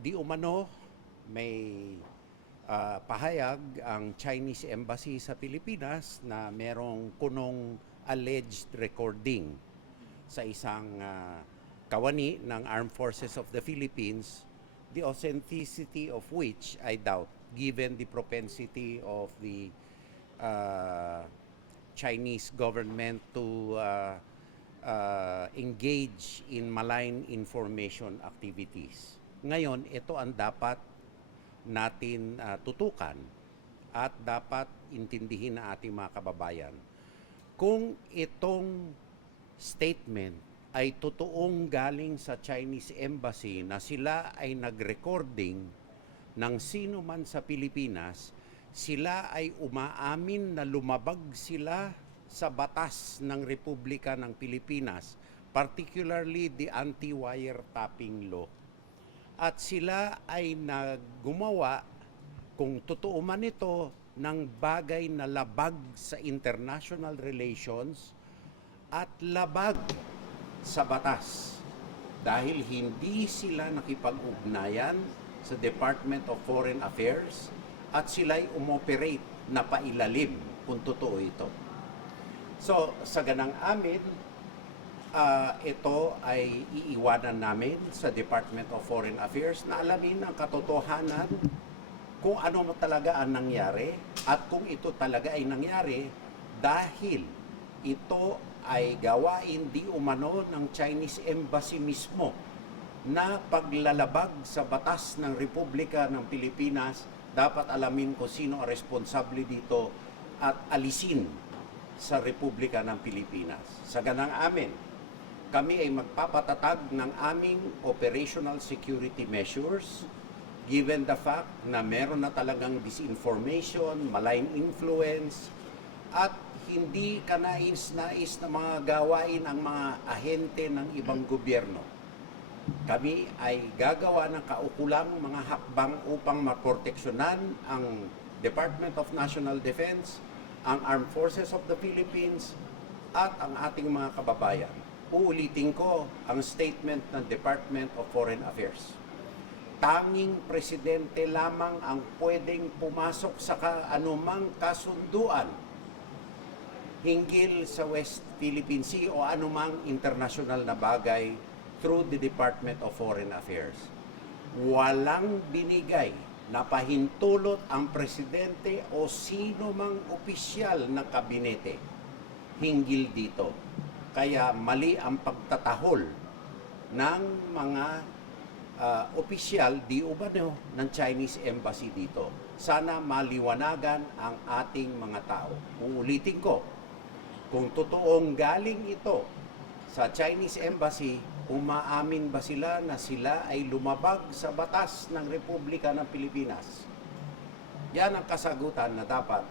di umano may ah, pahayag ang Chinese Embassy sa Pilipinas na merong kunong alleged recording sa isang ah, kawani ng Armed Forces of the Philippines, the authenticity of which I doubt, given the propensity of the uh, Chinese government to uh, uh, engage in malign information activities. Ngayon, ito ang dapat natin uh, tutukan at dapat intindihin ng ating mga kababayan. Kung itong statement ay totoong galing sa Chinese Embassy na sila ay nag-recording ng sino man sa Pilipinas, sila ay umaamin na lumabag sila sa batas ng Republika ng Pilipinas, particularly the anti-wiretapping law. At sila ay naggumawa, kung totoo man ito, ng bagay na labag sa international relations at labag sa batas dahil hindi sila nakipag-ugnayan sa Department of Foreign Affairs at sila'y umoperate na pailalim kung totoo ito. So, sa ganang amin, ah, ito ay iiwanan namin sa Department of Foreign Affairs na alamin ang katotohanan kung ano talaga ang nangyari at kung ito talaga ay nangyari dahil ito ay gawain di umano ng Chinese Embassy mismo na paglalabag sa batas ng Republika ng Pilipinas dapat alamin ko sino ang responsable dito at alisin sa Republika ng Pilipinas. Sa ganang amin, kami ay magpapatatag ng aming operational security measures given the fact na meron na talagang disinformation, malign influence, at hindi kanais-nais na mga gawain ang mga ahente ng ibang gobyerno. Kami ay gagawa ng kaukulang mga hakbang upang maproteksyonan ang Department of National Defense, ang Armed Forces of the Philippines, at ang ating mga kababayan. Uulitin ko ang statement ng Department of Foreign Affairs tanging presidente lamang ang pwedeng pumasok sa anumang kasunduan hinggil sa West Philippine Sea o anumang international na bagay through the Department of Foreign Affairs. Walang binigay na pahintulot ang presidente o sino mang opisyal ng kabinete hinggil dito. Kaya mali ang pagtatahol ng mga ah, opisyal di umano ng Chinese Embassy dito. Sana maliwanagan ang ating mga tao. Uulitin ko, kung totoong galing ito sa Chinese Embassy, umaamin ba sila na sila ay lumabag sa batas ng Republika ng Pilipinas? Yan ang kasagutan na dapat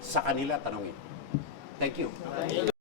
sa kanila tanungin. Thank you.